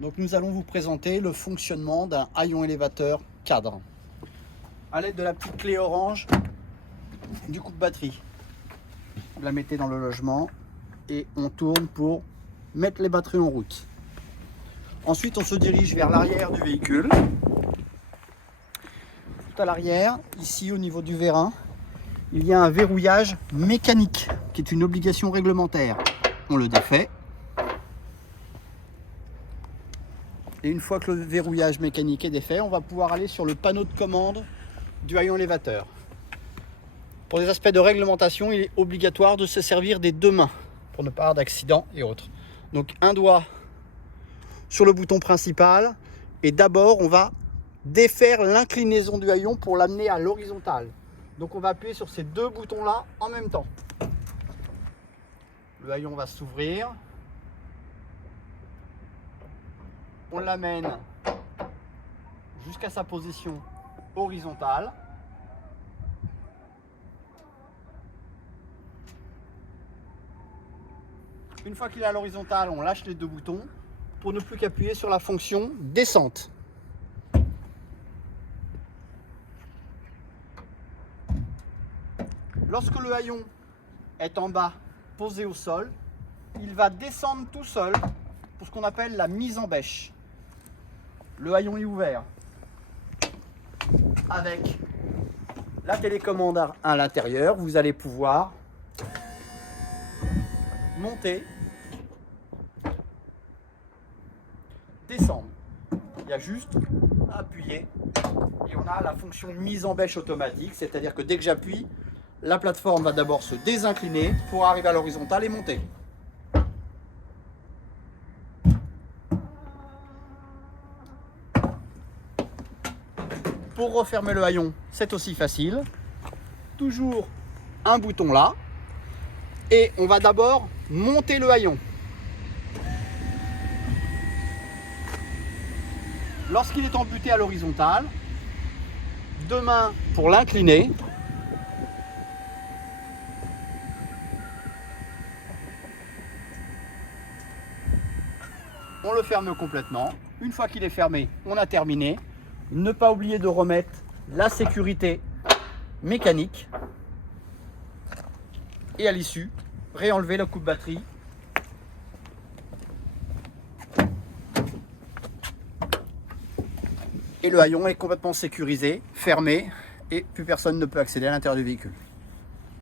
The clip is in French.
Donc nous allons vous présenter le fonctionnement d'un haillon élévateur cadre à l'aide de la petite clé orange du coupe-batterie. Vous la mettez dans le logement et on tourne pour mettre les batteries en route. Ensuite on se dirige vers l'arrière du véhicule. Tout à l'arrière, ici au niveau du vérin, il y a un verrouillage mécanique qui est une obligation réglementaire. On le défait. Et une fois que le verrouillage mécanique est défait, on va pouvoir aller sur le panneau de commande du haillon élévateur. Pour les aspects de réglementation, il est obligatoire de se servir des deux mains pour ne pas avoir d'accident et autres. Donc un doigt sur le bouton principal et d'abord on va défaire l'inclinaison du haillon pour l'amener à l'horizontale. Donc on va appuyer sur ces deux boutons là en même temps. Le haillon va s'ouvrir. On l'amène jusqu'à sa position horizontale. Une fois qu'il est à l'horizontale, on lâche les deux boutons pour ne plus qu'appuyer sur la fonction descente. Lorsque le haillon est en bas, posé au sol, il va descendre tout seul pour ce qu'on appelle la mise en bêche. Le haillon est ouvert avec la télécommande à l'intérieur. Vous allez pouvoir monter, descendre. Il y a juste à appuyer et on a la fonction mise en bêche automatique, c'est-à-dire que dès que j'appuie, la plateforme va d'abord se désincliner pour arriver à l'horizontale et monter. Pour refermer le haillon, c'est aussi facile. Toujours un bouton là. Et on va d'abord monter le haillon. Lorsqu'il est embuté à l'horizontale, deux mains pour l'incliner. On le ferme complètement. Une fois qu'il est fermé, on a terminé. Ne pas oublier de remettre la sécurité mécanique. Et à l'issue, réenlever la coupe-batterie. Et le haillon est complètement sécurisé, fermé, et plus personne ne peut accéder à l'intérieur du véhicule.